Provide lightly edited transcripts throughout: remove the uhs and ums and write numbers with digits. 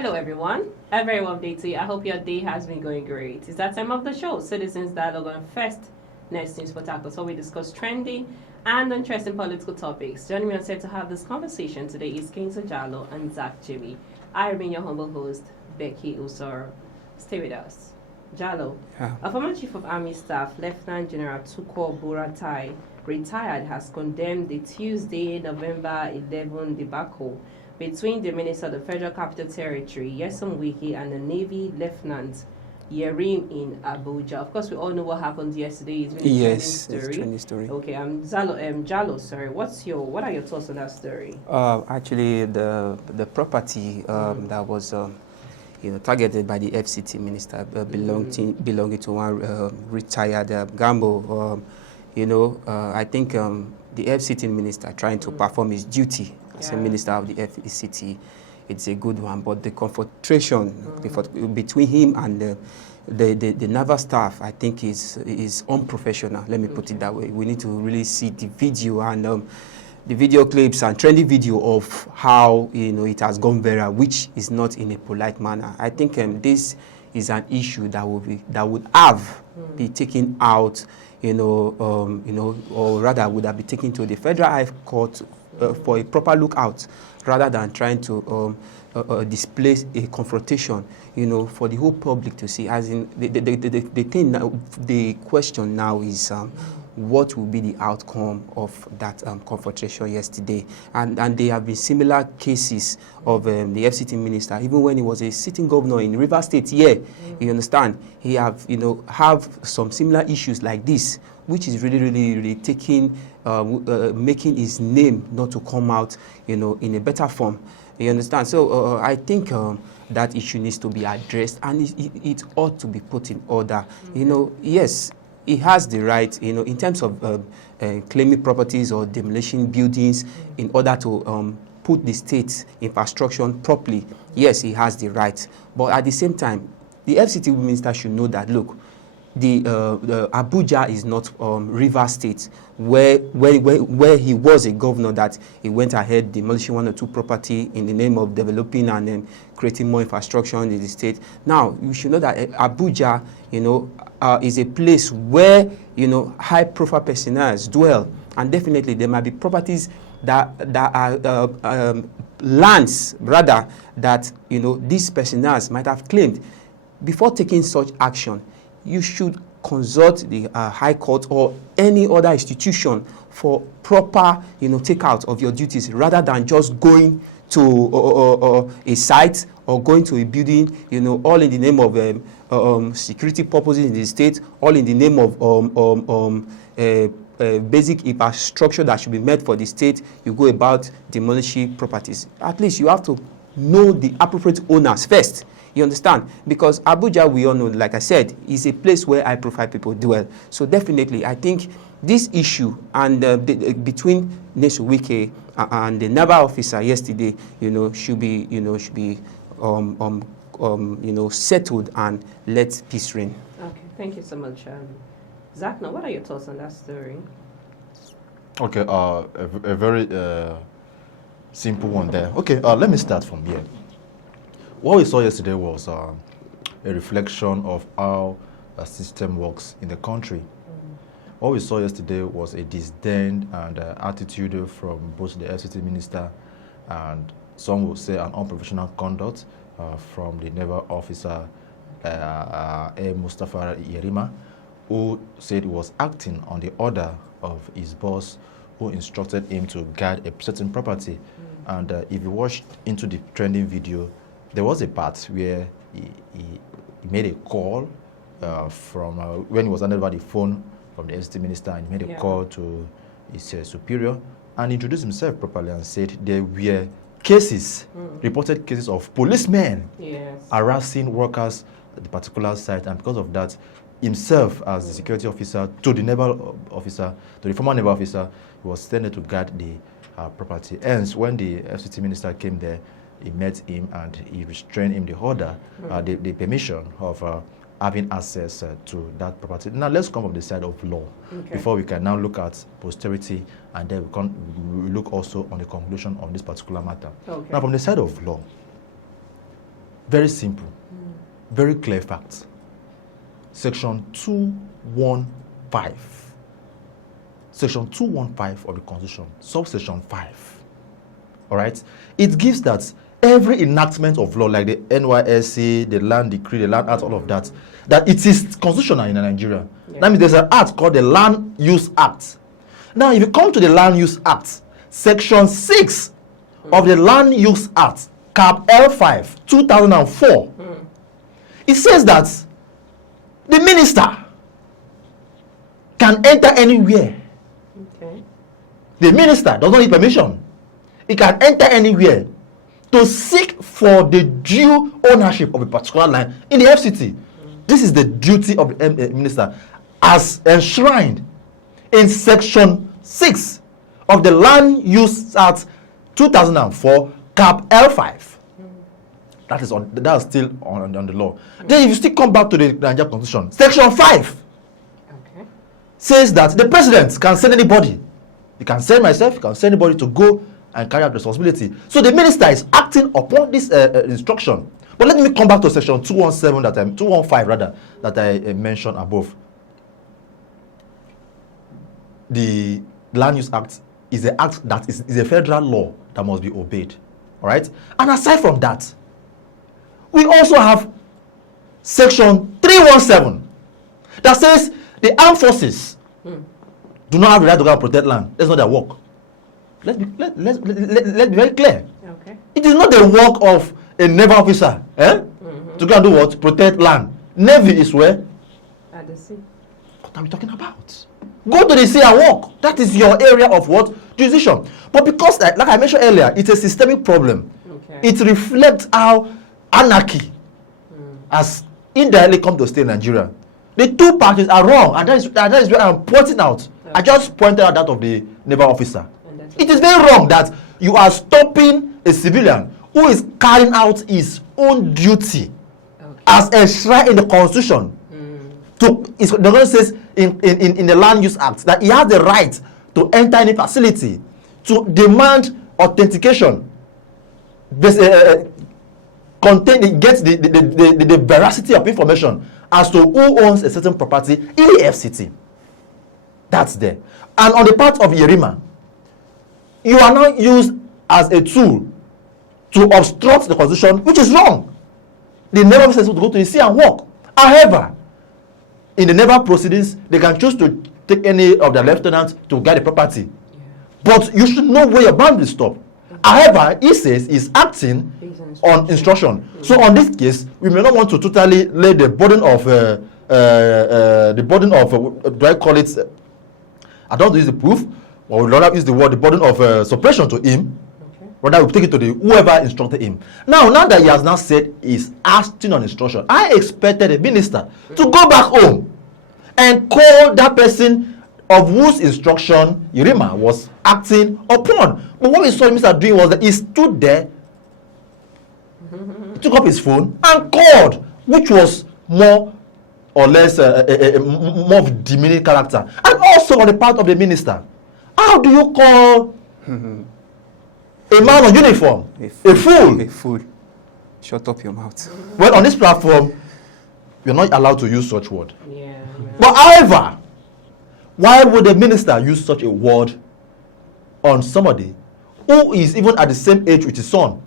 Hello everyone, a very warm day to you. I hope your day has been going great. It's that time of the show, Citizens Dialogue on First Next News Spectacle, so we discuss trending and interesting political topics. Joining me on set to have this conversation today is Kingsley Jallo and Zach Jimmy. I remain your humble host, Becky Usoro. Stay with us. Jallo, a former Chief of Army Staff, Lieutenant General Tukur Buratai, retired, has condemned the Tuesday, November 11 debacle between the Minister of the Federal Capital Territory, Wike, and the Navy Lieutenant Yerima in Abuja. Of course, we all know what happened yesterday. It's been a trending story. Okay, Jallo, sorry. What are your thoughts on that story? Actually, the property that was targeted by the FCT minister belonging to one retired Gambo. I think the FCT minister trying to perform his duty as a minister of the FCT, it's a good one. But the confrontation between him and the Naval staff, I think, is unprofessional. Let me put it that way. We need to really see the video and the video clips and trendy video of how it has gone viral, which is not in a polite manner. I think this is an issue that would have be taken out, or rather would have been taken to the Federal High Court for a proper lookout, rather than trying to display a confrontation, for the whole public to see. As in the thing now, the question now is what will be the outcome of that confrontation yesterday? And there have been similar cases of the FCT minister, even when he was a sitting governor in Rivers State. You understand? He have some similar issues like this, which is really taking, making his name not to come out, in a better form. You understand? So I think that issue needs to be addressed, and it ought to be put in order. Yes, he has the right, in terms of claiming properties or demolishing buildings in order to put the state's infrastructure properly. Yes, he has the right. But at the same time, the FCT minister should know that, look, the Abuja is not Rivers State, where he was a governor, that he went ahead demolishing one or two property in the name of developing and then creating more infrastructure in the state. Now, you should know that Abuja, is a place where high-profile personas dwell, and definitely there might be properties that are lands rather that these personas might have claimed. Before taking such action, you should consult the High Court or any other institution for proper, takeout of your duties, rather than just going to a site or going to a building, all in the name of security purposes in the state, all in the name of basic infrastructure that should be met for the state. You go about demolishing properties. At least you have to know the appropriate owners first. You understand? Because Abuja, we all know, like I said, is a place where high-profile people dwell. So definitely, I think this issue and between Nyesom Wike and the Naval officer yesterday, should be settled and let peace reign. Okay, thank you so much, Zach. Now, what are your thoughts on that story? Okay, a very simple one there. Okay, let me start from here. What we saw yesterday was a reflection of how a system works in the country. What we saw yesterday was a disdain and attitude from both the FCT minister and some would say an unprofessional conduct from the Naval officer, Mustafa Yerima, who said he was acting on the order of his boss, who instructed him to guard a certain property. And if you watch into the trending video, there was a part where he made a call from when he was handed over the phone from the FCT minister, and he made a call to his superior and introduced himself properly and said there were cases, reported cases of policemen harassing workers at the particular site, and because of that, himself as the security officer to the naval officer, to the former naval officer, he was sent to guard the property. Hence, when the FCT minister came there, he met him and he restrained him the order, the permission of having access to that property. Now let's come from the side of law before we can now look at posterity, and then we look also on the conclusion on this particular matter. Now from the side of law, Very simple. Very clear facts. Section 215. Section 215 of the Constitution, subsection 5. All right? It gives that every enactment of law, like the NYSC, the Land Decree, the Land Act, all of that, that it is constitutional in Nigeria. Yeah. That means there's an act called the Land Use Act. Now, if you come to the Land Use Act, Section 6 of the Land Use Act, Cap L5, 2004, it says that the minister can enter anywhere. Okay. The minister does not need permission. He can enter anywhere to seek for the due ownership of a particular land in the FCT. This is the duty of the minister as enshrined in Section 6 of the Land Use Act 2004, Cap L5. That is still on the law. Then if you still come back to the Nigerian Constitution, Section 5 says that the president can send anybody. He can send myself, he can send anybody to go and carry out responsibility. So the minister is acting upon this instruction. But let me come back to Section 215 that I mentioned above. The Land Use Act is an act that is a federal law that must be obeyed. All right? And aside from that, we also have Section 317 that says the armed forces do not have the right to go and protect land. That's not their work. Let's be very clear. Okay. It is not the work of a naval officer to go and do what? Protect land. Navy is where? At the sea. What are we talking about? Go to the sea and work. That is your area of what? Jurisdiction. But because, like I mentioned earlier, it's a systemic problem. Okay. It reflects how anarchy has indirectly come to stay in Nigeria. The two parties are wrong, and that is where I'm pointing out. Okay. I just pointed out that of the naval officer. It is very wrong that you are stopping a civilian who is carrying out his own duty as enshrined in the Constitution. The Constitution says in the Land Use Act that he has the right to enter any facility to demand authentication. Gets the veracity of information as to who owns a certain property in the FCT. That's there. And on the part of yerima, you are now used as a tool to obstruct the Constitution, which is wrong. The naval officers to go to the sea and work. However, in the naval proceedings, they can choose to take any of their lieutenants to guard the property. Yeah. But you should know where your boundaries stop. However, he says he's acting on instruction. So on this case, we may not want to totally lay the burden of do I call it? I don't use the proof, or we rather use the word the burden of suppression to him. Okay. Rather, we take it to the whoever instructed him. Now that he has now said he's acting on instruction, I expected the minister to go back home and call that person of whose instruction yerima was acting upon. But what we saw Mr. doing was that he stood there, he took up his phone and called, which was more or less more of demeaning character. And also on the part of the minister, how do you call a man on uniform a fool? A fool. Shut up your mouth. Well, on this platform, you're not allowed to use such word. Yeah. But however, why would the minister use such a word on somebody who is even at the same age with his son?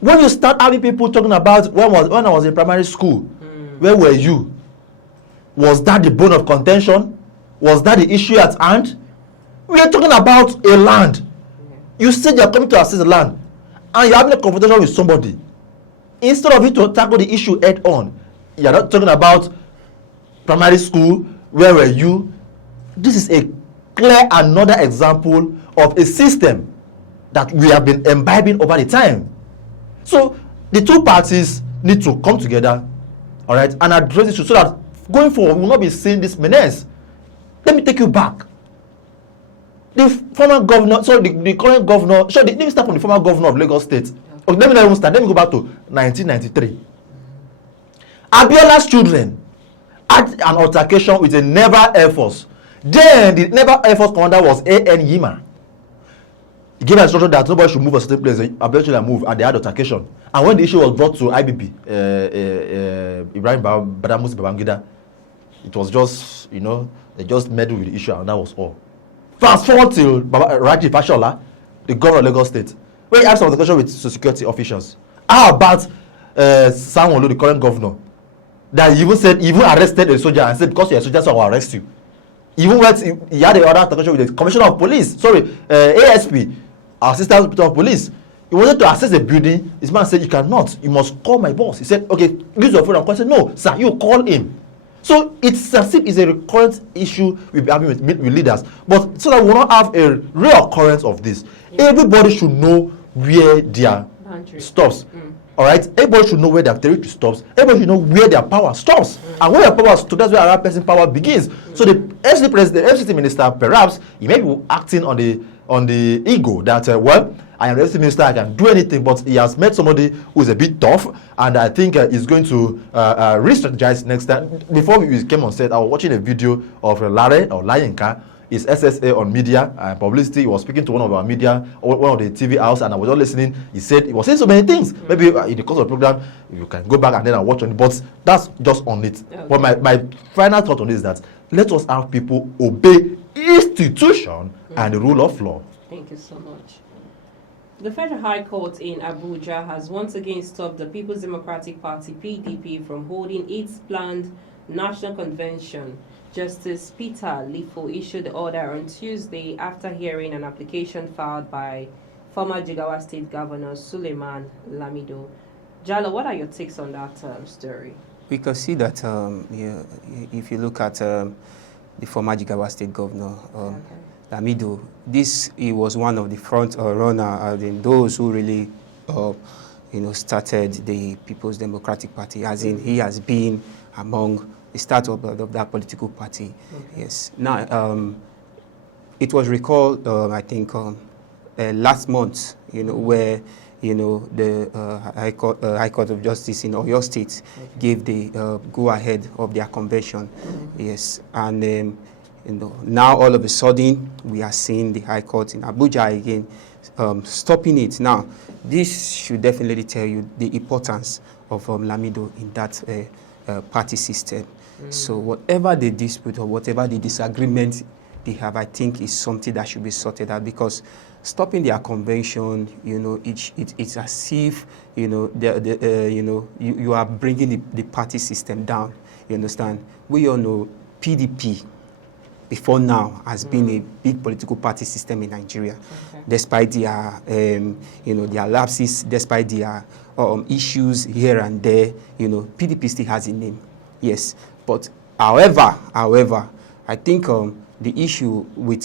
When you start having people talking about when I was in primary school, where were you? Was that the bone of contention? Was that the issue at hand? We are talking about a land. You said you're coming to assess the land, and you're having a confrontation with somebody. Instead of you to tackle the issue head on, you're not talking about primary school. Where were you? This is a clear another example of a system that we have been imbibing over the time. So the two parties need to come together, all right, and address this so that going forward we will not be seeing this menace. Let me take you back. The former governor, the current governor, let me start from the former governor of Lagos State. Okay, let me not even start. Let me go back to 1993. Abiola's children had an altercation with the Naval Air Force. Then the Naval Air Force commander was A.N. Yima. He gave an instruction that nobody should move a certain place. Eventually, move, and they had altercation. And when the issue was brought to IBB, Ibrahim Badamus Babangida, it was just, they just meddled with the issue, and that was all. Fast forward till Raji Fashola, the governor of Lagos State, when he had some discussion with security officials. How about Sanwo-Olu, the current governor, that he even said, he even arrested a soldier and said, because you're a soldier, so I will arrest you. He even went, he had another discussion with the commissioner of police, ASP, assistant inspector of police. He wanted to access a building. This man said, you cannot, you must call my boss. He said, okay, use your phone and call. He said, no, sir, you call him. So it's as if it's a recurrent issue we'll be having with leaders. But so that we will not have a reoccurrence of this, everybody should know where their stops. All right, everybody should know where their territory stops. Everybody should know where their power stops, and where their power stops, that's where another person's power begins. So the FCT president, FCT minister, perhaps he may be acting on the ego that I am the FCT minister, I can do anything, but he has met somebody who is a bit tough, and I think he's going to re-strategize next time. Before we came on set, I was watching a video of Larry or Layinka, his SSA on media and publicity. He was speaking to one of our media, one of the TV house, and I was all listening. He said he was saying so many things. Maybe in the course of the program, you can go back and then watch on it. But that's just on it. Okay. But my final thought on this is that let us have people obey institution and the rule of law. Thank you so much. The Federal High Court in Abuja has once again stopped the People's Democratic Party (PDP) from holding its planned national convention. Justice Peter Lifo issued the order on Tuesday after hearing an application filed by former Jigawa State Governor Suleiman Lamido. Jalo, what are your takes on that story? We can see that if you look at the former Jigawa State Governor Lamido, he was one of the front runner, those who really started the People's Democratic Party, as in he has been among the start of that political party. Okay. Yes. Now, it was recalled, I think, last month, where, the High Court of Justice in Oyo State gave the go-ahead of their convention. Yes. And, now all of a sudden, we are seeing the High Court in Abuja again stopping it. Now, this should definitely tell you the importance of Lamido in that party system. So whatever the dispute or whatever the disagreement they have, I think is something that should be sorted out, because stopping their convention, it's as if, you are bringing the party system down. You understand? We all know PDP before now has been a big political party system in Nigeria, despite their, their lapses, despite their issues here and there. PDP still has a name. Yes, but however, I think the issue with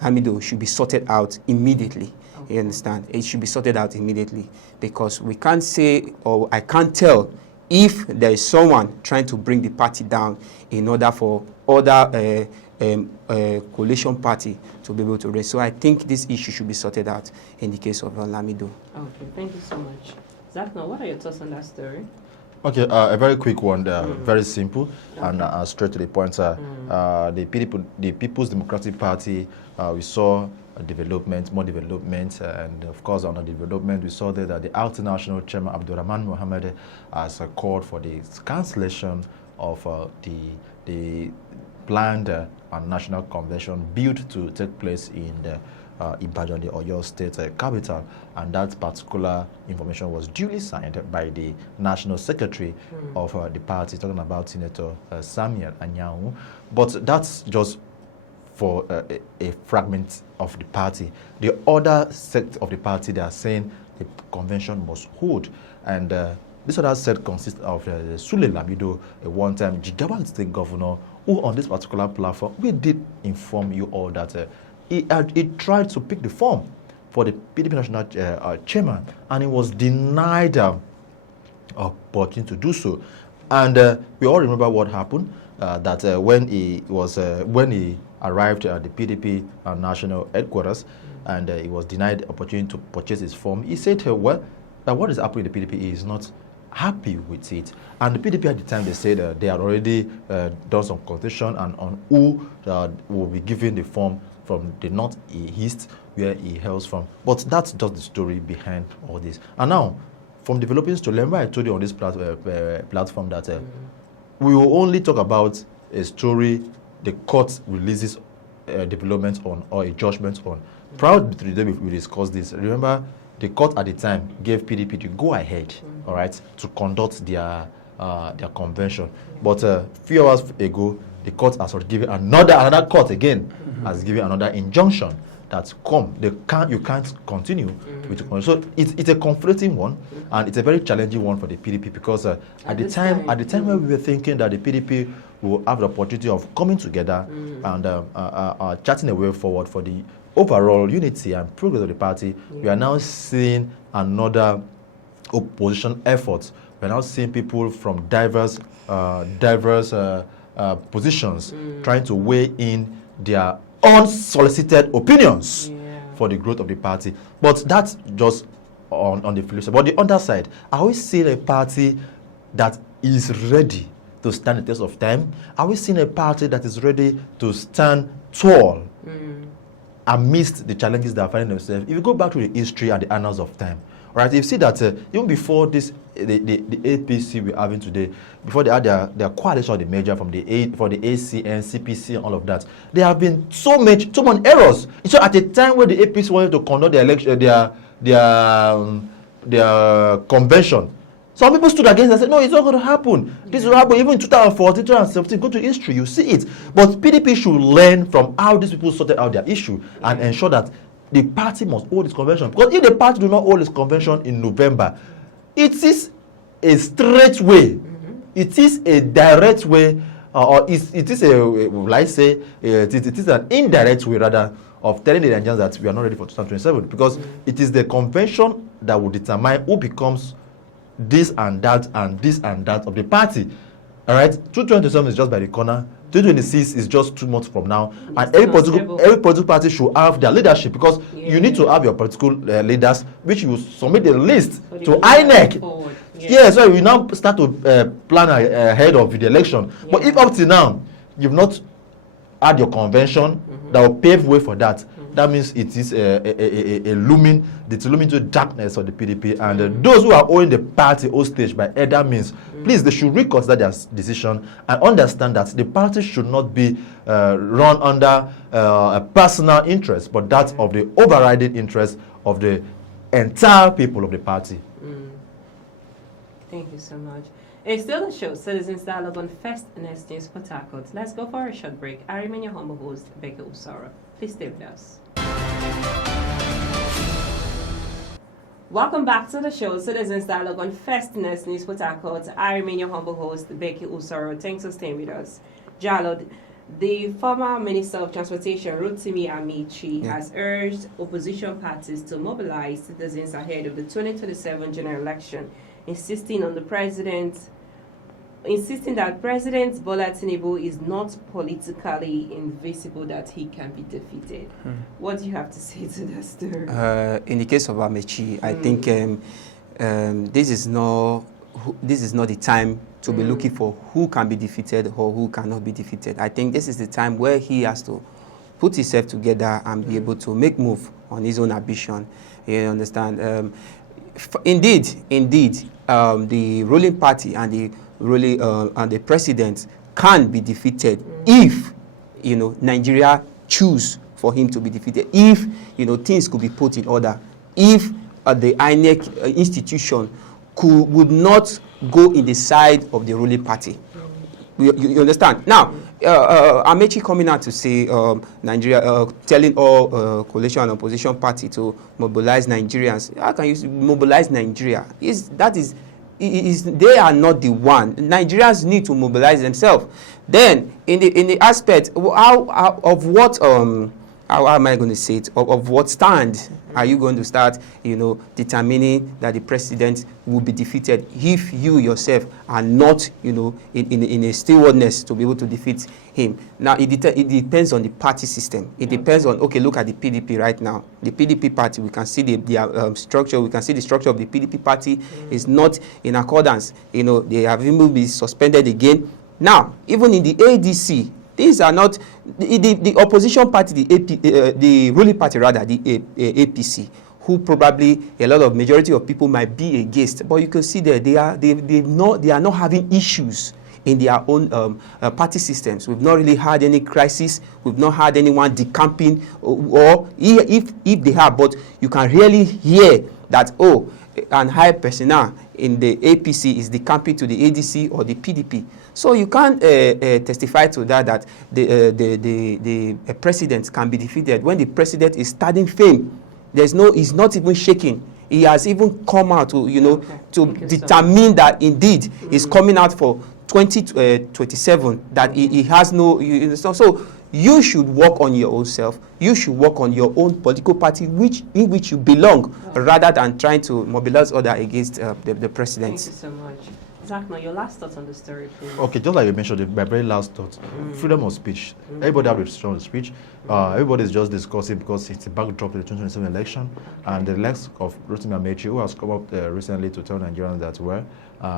Lamido should be sorted out immediately. Okay. You understand? It should be sorted out immediately, because we can't say, or I can't tell, if there is someone trying to bring the party down in order for other coalition party to be able to raise. So I think this issue should be sorted out in the case of Lamido. Okay, thank you so much. Zach, now what are your thoughts on that story? Okay, a very quick one, very simple and straight to the point. The People's Democratic Party, we saw more development, and of course on the development, we saw that the acting national chairman Abdurrahman Mohammed has called for the cancellation of the planned national convention built to take place in the Ibadan, the Oyo State capital, and that particular information was duly signed by the national secretary of the party, talking about Senator Samuel Anyanwu. But that's just for a fragment of the party. The other sect of the party, they are saying the convention must hold, and this other set consists of Sule Lamido, a one-time Jigawa State governor, who on this particular platform, we did inform you all that he tried to pick the form for the PDP national chairman, and he was denied opportunity to do so. And we all remember what happened. That when he arrived at the PDP national headquarters, and he was denied opportunity to purchase his form, he said, "Well, that what is happening in the PDP is not happy with it." And the PDP at the time, they said they had already done some consultation and on who will be given the form from the northeast, where he hails from. But that's just the story behind all this. And now, from developing story, remember I told you on this platform that we will only talk about a story the court releases developments on or a judgment on. Proud to the day we discussed this. Remember, the court at the time gave PDP to go ahead, all right, to conduct their convention. But a few hours ago, the court has given another court again has given another injunction that you can't continue with the convention. So it's a conflicting one, and it's a very challenging one for the PDP because at the time when we were thinking that the PDP will have the opportunity of coming together and charting a way forward for the overall unity and progress of the party, we are now seeing another opposition effort. We are now seeing people from diverse positions trying to weigh in their unsolicited opinions for the growth of the party. But that's just on the flip side. But the other side, I always see a party that is ready to stand the test of time. I always see a party that is ready to stand tall amidst the challenges that are finding themselves. If you go back to the history and the annals of time, right, you see that even before this, the APC we're having today, before they had their coalition or the merger for the ACN, CPC, and all of that, there have been so many errors. So at a time where the APC wanted to conduct their election, their convention, some people stood against it and said, no, it's not going to happen. This will happen even in 2014, 2017. Go to history, you see it. But PDP should learn from how these people sorted out their issue and ensure that the party must hold its convention. Because if the party do not hold its convention in November, it is a straight way. It is a direct way, or it is an indirect way, rather, of telling the Nigerians that we are not ready for 2027. Because it is the convention that will determine who becomes this and that and this and that of the party. All right, 2027 is just by the corner. 2026 is just 2 months from now, and every political party should have their leadership, because you need to have your political leaders, which you submit the list to INEC. So we now start to plan ahead of the election. But if up to now you've not had your convention that will pave way for that, that means it is a looming into darkness of the PDP, and those who are owning the party hostage by other means, please, they should reconsider their decision and understand that the party should not be run under a personal interest, but that of the overriding interest of the entire people of the party. Thank you so much. It's still a show, Citizens Dialogue on First Next News Port Harcourt. Let's go for a short break. I remain your humble host, Becky Usara. Please stay with us. Welcome back to the show, Citizens Dialogue on First Next News Port Harcourt. I remain your humble host, Becky Usara. Thanks for staying with us. Jalod, the former Minister of Transportation, Rotimi Amici, has urged opposition parties to mobilize citizens ahead of the 2027 general election, insisting that President Bola Tinubu is not politically invisible, that he can be defeated. What do you have to say to that story? In the case of Amici, I think this is not the time to be looking for who can be defeated or who cannot be defeated. I think this is the time where he has to put himself together and be able to make move on his own ambition. You understand? Indeed, the ruling party and the president can be defeated if Nigeria choose for him to be defeated. If things could be put in order. If the INEC institution would not go in the side of the ruling party. You understand? Now, Amechi coming out to say Nigeria, telling all coalition and opposition party to mobilize Nigerians. How can you mobilize Nigeria? They are not the one. Nigerians need to mobilize themselves. Then, in the aspect of what how am I going to say it? Of what stand are you going to start, determining that the president will be defeated if you yourself are not, in a stewardness to be able to defeat him? Now, it depends on the party system. It depends on, look at the PDP right now. The PDP party, we can see their structure. We can see the structure of the PDP party is not in accordance. They have even been suspended again. Now, even in the ADC, These are not the opposition party, the ruling party rather, the APC, who probably a lot of majority of people might be against. But you can see that they are not having issues in their own party systems. We've not really had any crisis. We've not had anyone decamping, or if they have, but you can really hear that, oh, an high personnel in the APC is decamping to the ADC or the PDP. So you can't testify to that the president can be defeated when the president is starting fame. He's not even shaking. He has even come out to, to determine that indeed he's coming out for 2027, that he has no, so you should work on your own self. You should work on your own political party in which you belong, rather than trying to mobilize others against the president. Thank you so much. Zach, now your last thoughts on the story, please. Okay, just like you mentioned, my very last thought, freedom of speech. Everybody has freedom of speech. Everybody is just discussing because it's a backdrop to the 2027 election, and the likes of Rotimi Amechi, who has come up recently to tell Nigerians that, well,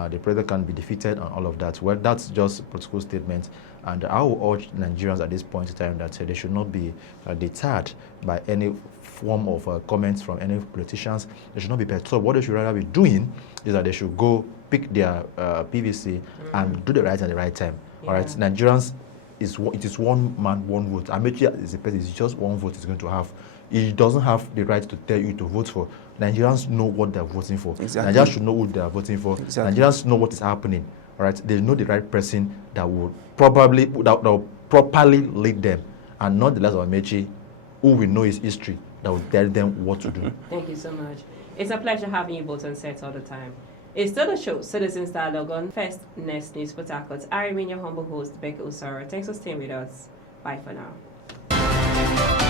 the president can be defeated and all of that. Well, that's just a political statement, and I will urge Nigerians at this point in time that they should not be deterred by any form of comments from any politicians. They should not be perturbed. What they should rather be doing is that they should go pick their PVC and do the right at the right time. All right, Nigerians, it is one man, one vote. Amechi is a person, it's just one vote he's going to have. He doesn't have the right to tell you to vote for. Nigerians know what they're voting for. Exactly. Nigerians should know who they are voting for. Exactly. Nigerians know what is happening. All right, they know the right person that will properly lead them, and not the likes of Amechi, who we know his history, that will tell them what to do. Thank you so much. It's a pleasure having you both on set all the time. It's still the show, Citizens Dialogue on First Next News Port Harcourt. I remain your humble host, Becca Usara. Thanks for staying with us. Bye for now.